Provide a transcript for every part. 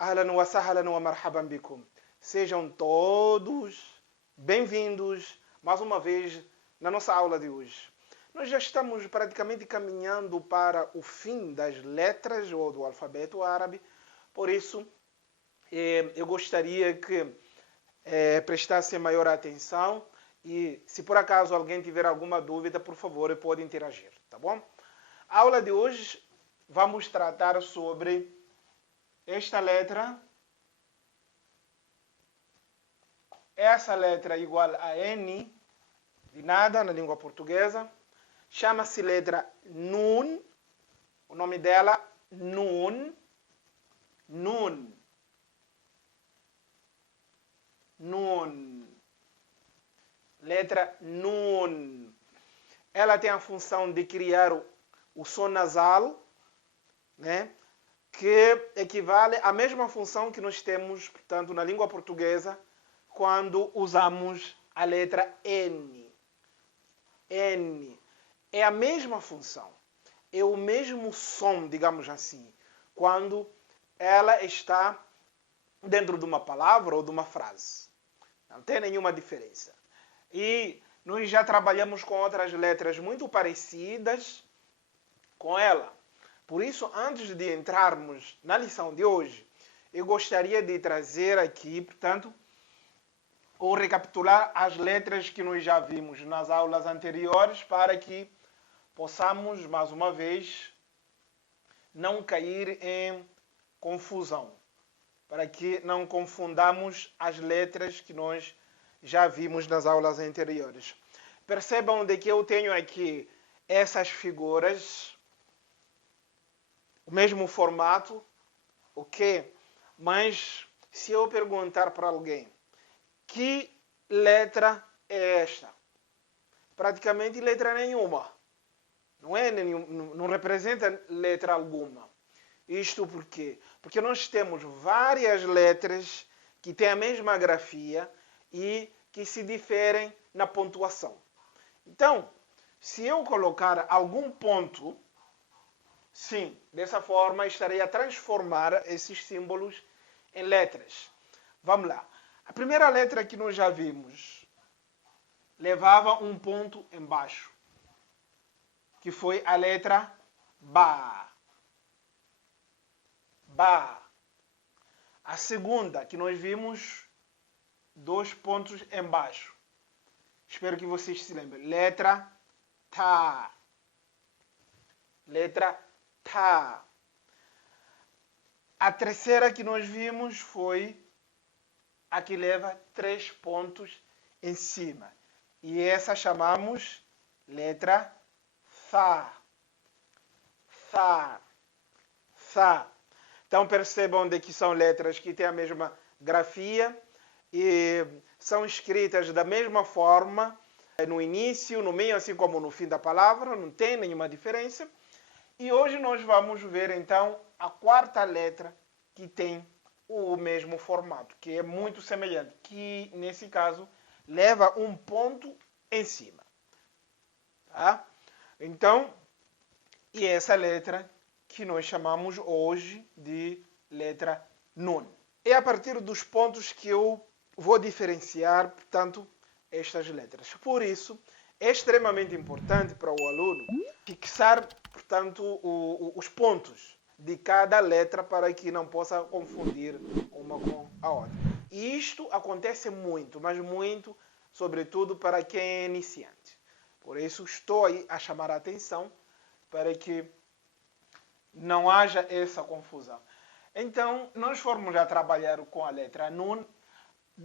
Ahlan wa sahlan wa marhaban bikum. Sejam todos bem-vindos mais uma vez na nossa aula de hoje. Nós já estamos praticamente caminhando para o fim das letras ou do alfabeto árabe, por isso eu gostaria que prestassem maior atenção e se por acaso alguém tiver alguma dúvida, por favor, pode interagir, tá bom? A aula de hoje vamos tratar sobre esta letra, essa letra igual a N, de nada na língua portuguesa, chama-se letra Nun, o nome dela Nun, Nun, Nun, letra Nun. Ela tem a função de criar o som nasal, né? Que equivale à mesma função que nós temos, portanto, na língua portuguesa, quando usamos a letra N. N. É a mesma função. É o mesmo som, digamos assim, quando ela está dentro de uma palavra ou de uma frase. Não tem nenhuma diferença. E nós já trabalhamos com outras letras muito parecidas com ela. Por isso, antes de entrarmos na lição de hoje, eu gostaria de trazer aqui, portanto, ou recapitular as letras que nós já vimos nas aulas anteriores para que possamos, mais uma vez, não cair em confusão. Para que não confundamos as letras que nós já vimos nas aulas anteriores. Percebam de que eu tenho aqui essas figuras, o mesmo formato, ok? Mas se eu perguntar para alguém que letra é esta? Praticamente letra nenhuma. Não representa letra alguma. Isto por quê? Porque nós temos várias letras que têm a mesma grafia e que se diferem na pontuação. Então, se eu colocar algum ponto, sim, dessa forma estarei a transformar esses símbolos em letras. Vamos lá. A primeira letra que nós já vimos levava um ponto embaixo, que foi a letra Ba. Ba. A segunda que nós vimos, 2 pontos embaixo. Espero que vocês se lembrem. Letra Ta. Letra Ta. A terceira que nós vimos foi a que leva 3 pontos em cima. E essa chamamos letra Tha. Tha. Tha. Então percebam de que são letras que têm a mesma grafia e são escritas da mesma forma no início, no meio, assim como no fim da palavra, não tem nenhuma diferença. E hoje nós vamos ver então a quarta letra que tem o mesmo formato, que é muito semelhante, que nesse caso leva um ponto em cima. Tá? Então, e essa letra que nós chamamos hoje de letra Nun. É a partir dos pontos que eu vou diferenciar, portanto, estas letras. Por isso, é extremamente importante para o aluno fixar, portanto, os pontos de cada letra para que não possa confundir uma com a outra. E isto acontece muito, mas muito, sobretudo para quem é iniciante. Por isso, estou aí a chamar a atenção para que não haja essa confusão. Então, nós formos a trabalhar com a letra Nun,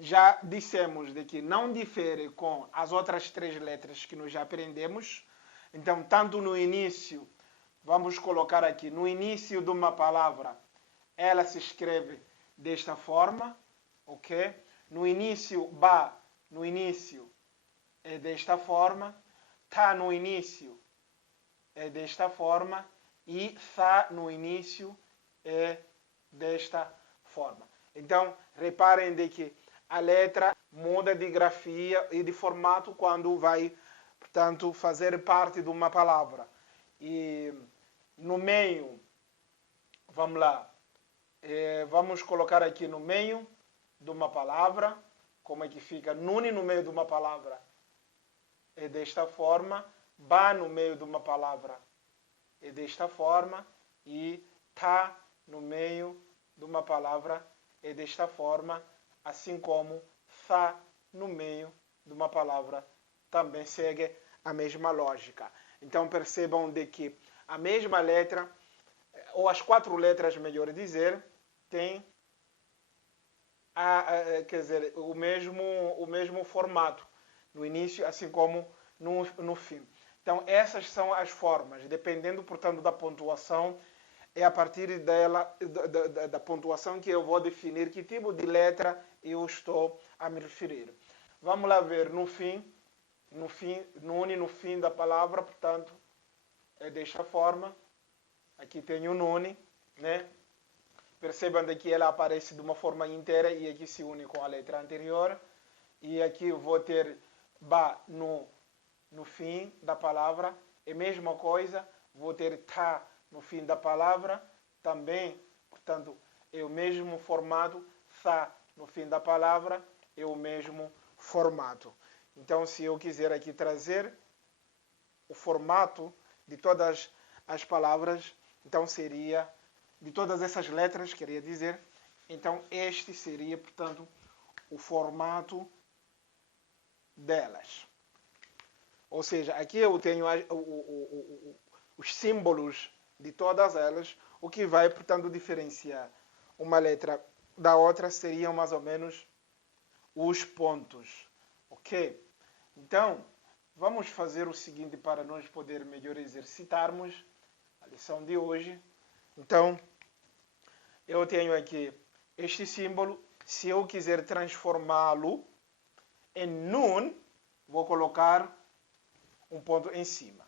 já dissemos de que não difere com as outras 3 letras que nós já aprendemos. Então, tanto no início, vamos colocar aqui, no início de uma palavra, ela se escreve desta forma, ok? No início, Ba, no início, é desta forma. Ta no início é desta forma. E Tha no início é desta forma. Então, reparem de que a letra muda de grafia e de formato quando vai, portanto, fazer parte de uma palavra. E no meio, vamos lá, Vamos colocar aqui no meio de uma palavra. Como é que fica? Nune no meio de uma palavra é desta forma. Ba no meio de uma palavra é desta forma. E ta no meio de uma palavra é desta forma. Assim como tha no meio de uma palavra também segue a mesma lógica. Então percebam de que a mesma letra, ou as 4 letras, melhor dizer, tem quer dizer, o mesmo formato no início, assim como no fim. Então essas são as formas, dependendo, portanto, da pontuação, é a partir dela, da pontuação, que eu vou definir que tipo de letra eu estou a me referir. Vamos lá ver no fim, nune no fim da palavra, portanto, é desta forma. Aqui tem o nune, né? Percebam que ela aparece de uma forma inteira e aqui se une com a letra anterior. E aqui eu vou ter ba no fim da palavra. É a mesma coisa, vou ter ta no fim da palavra. Também, portanto, é o mesmo formato. Tha no fim da palavra é o mesmo formato. Então, se eu quiser aqui trazer o formato de todas as palavras, então seria, de todas essas letras, queria dizer, então este seria, portanto, o formato delas. Ou seja, aqui eu tenho os símbolos de todas elas, o que vai, portanto, diferenciar uma letra da outra seriam mais ou menos os pontos. Ok? Então, vamos fazer o seguinte para nós poder melhor exercitarmos a lição de hoje. Então, eu tenho aqui este símbolo. Se eu quiser transformá-lo em nun, vou colocar um ponto em cima.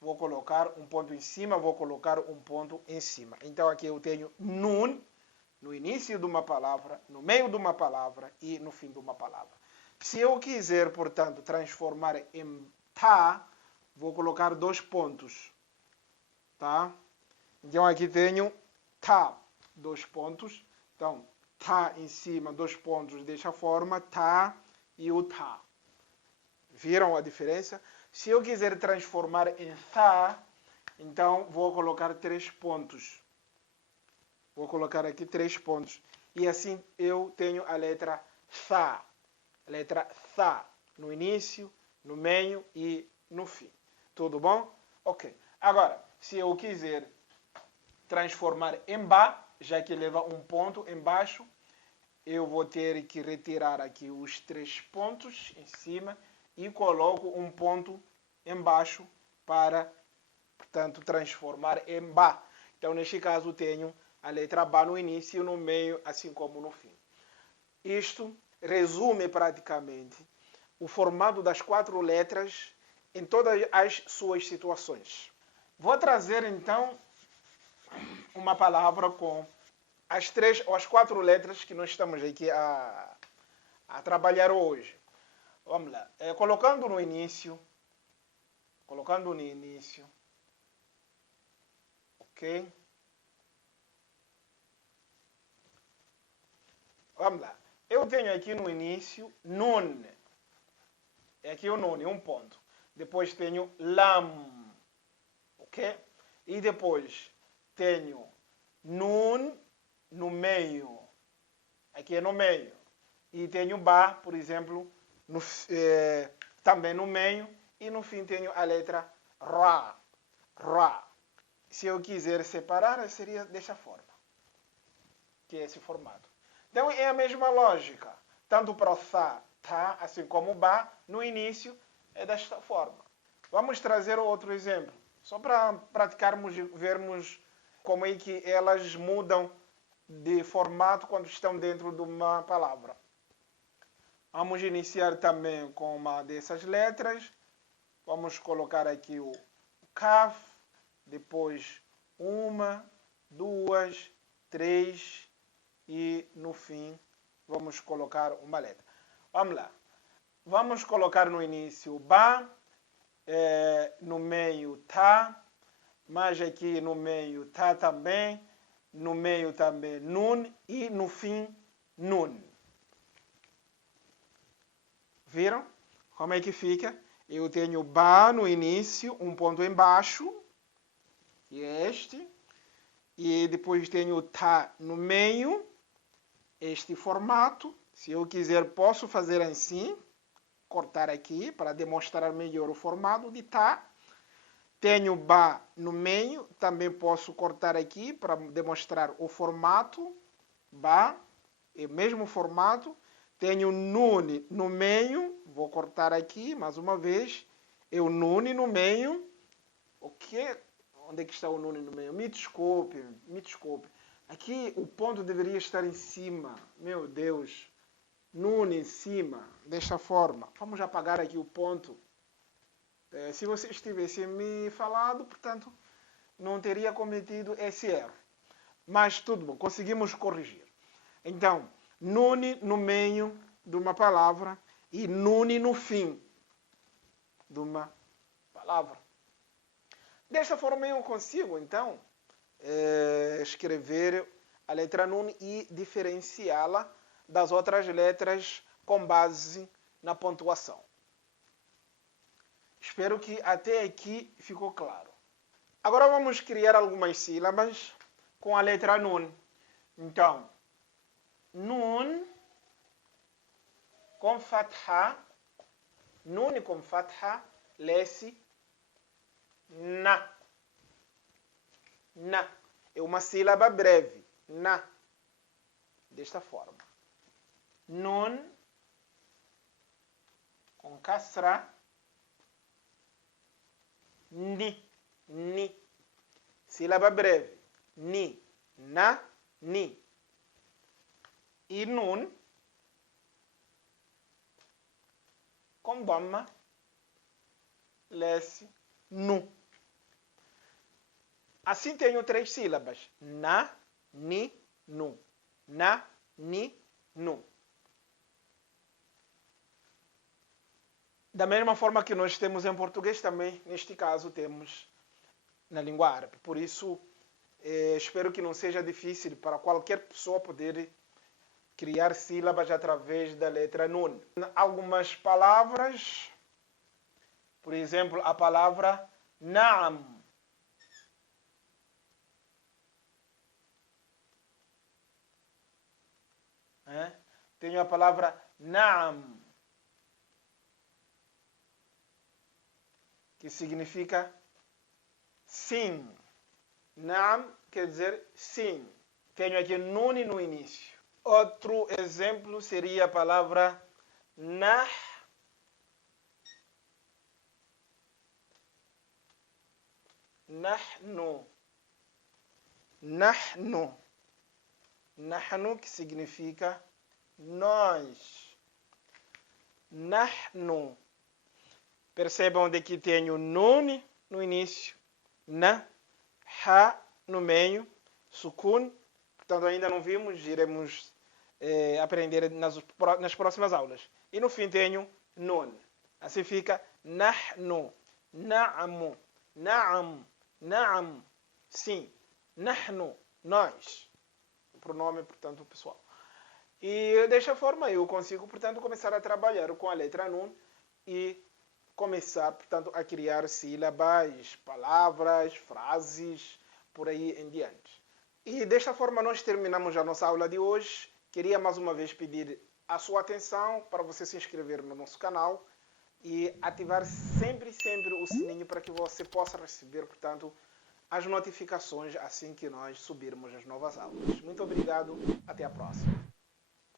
Vou colocar um ponto em cima, vou colocar um ponto em cima. Então, aqui eu tenho nun no início de uma palavra, no meio de uma palavra e no fim de uma palavra. Se eu quiser, portanto, transformar em ta, vou colocar 2 pontos. Tá? Então, aqui tenho ta, 2 pontos. Então, ta em cima, 2 pontos desta forma, ta e o ta. Viram a diferença? Se eu quiser transformar em tha, então vou colocar 3 pontos. Vou colocar aqui 3 pontos. E assim eu tenho a letra tha. A letra tha no início, no meio e no fim. Tudo bom? Ok. Agora, se eu quiser transformar em ba, já que leva um ponto embaixo, eu vou ter que retirar aqui os 3 pontos em cima e coloco um ponto embaixo para, portanto, transformar em ba. Então, neste caso, tenho a letra ba no início, no meio, assim como no fim. Isto resume praticamente o formato das 4 letras em todas as suas situações. Vou trazer, então, uma palavra com as 3 ou as 4 letras que nós estamos aqui a trabalhar hoje. Vamos lá. Colocando no início. Ok? Vamos lá. Eu tenho aqui no início nun. É aqui o nun, um ponto. Depois tenho lam. Ok? E depois tenho nun no meio. Aqui é no meio. E tenho ba, por exemplo, também no meio. E no fim tenho a letra ra. Ra. Se eu quiser separar, seria dessa forma. Que é esse formato. Então é a mesma lógica. Tanto para o tha, ta, assim como o ba, no início é desta forma. Vamos trazer outro exemplo. Só para praticarmos e vermos como é que elas mudam de formato quando estão dentro de uma palavra. Vamos iniciar também com uma dessas letras. Vamos colocar aqui o kaf, depois 1, 2, 3 e no fim vamos colocar uma letra. Vamos lá. Vamos colocar no início ba, no meio ta, mas aqui no meio ta também, no meio também nun e no fim nun. Viram como é que fica? Eu tenho ba no início, um ponto embaixo, que é este, e depois tenho ta no meio, este formato. Se eu quiser, posso fazer assim, cortar aqui para demonstrar melhor o formato de ta. Tenho ba no meio, também posso cortar aqui para demonstrar o formato. Ba, é o mesmo formato. Tenho nun no meio, vou cortar aqui mais uma vez. É o nun no meio. O que? Onde é que está o nun no meio? Me desculpe. Aqui o ponto deveria estar em cima. Meu Deus. Nun em cima, desta forma. Vamos apagar aqui o ponto. Se vocês tivessem me falado, portanto, não teria cometido esse erro. Mas tudo bom, conseguimos corrigir. Então, nun no meio de uma palavra e nun no fim de uma palavra. Desta forma eu consigo, então, escrever a letra nun e diferenciá-la das outras letras com base na pontuação. Espero que até aqui ficou claro. Agora vamos criar algumas sílabas com a letra nun. Então, nun com fatha, nun com fatha, lê-se na. Na. É uma sílaba breve. Na. Desta forma. Nun com kasra, ni. Ni. Sílaba breve. Ni. Na. Ni. E nun com dhamma, lê-se nu. Assim tenho 3 sílabas. Na, ni, nu. Na, ni, nu. Da mesma forma que nós temos em português, também, neste caso, temos na língua árabe. Por isso, espero que não seja difícil para qualquer pessoa poder criar sílabas através da letra nun. Algumas palavras, por exemplo, a palavra na'am. Tenho a palavra na'am, que significa sim. Na'am quer dizer sim. Tenho aqui nun no início. Outro exemplo seria a palavra nah. Nahnu. Nahnu. Nahnu, que significa nós. Nahnu. Percebam onde que tenho nun no início, na, ha no meio, sukun. Portanto, ainda não vimos, iremos aprender nas próximas aulas. E no fim tenho nun. Assim fica nahnu, na'amu, na'am, na'am, sim, nahnu, nós. O pronome, portanto, pessoal. E desta forma eu consigo, portanto, começar a trabalhar com a letra nun e começar, portanto, a criar sílabas, palavras, frases, por aí em diante. E desta forma nós terminamos a nossa aula de hoje. Queria mais uma vez pedir a sua atenção para você se inscrever no nosso canal e ativar sempre o sininho para que você possa receber, portanto, as notificações assim que nós subirmos as novas aulas. Muito obrigado, até a próxima.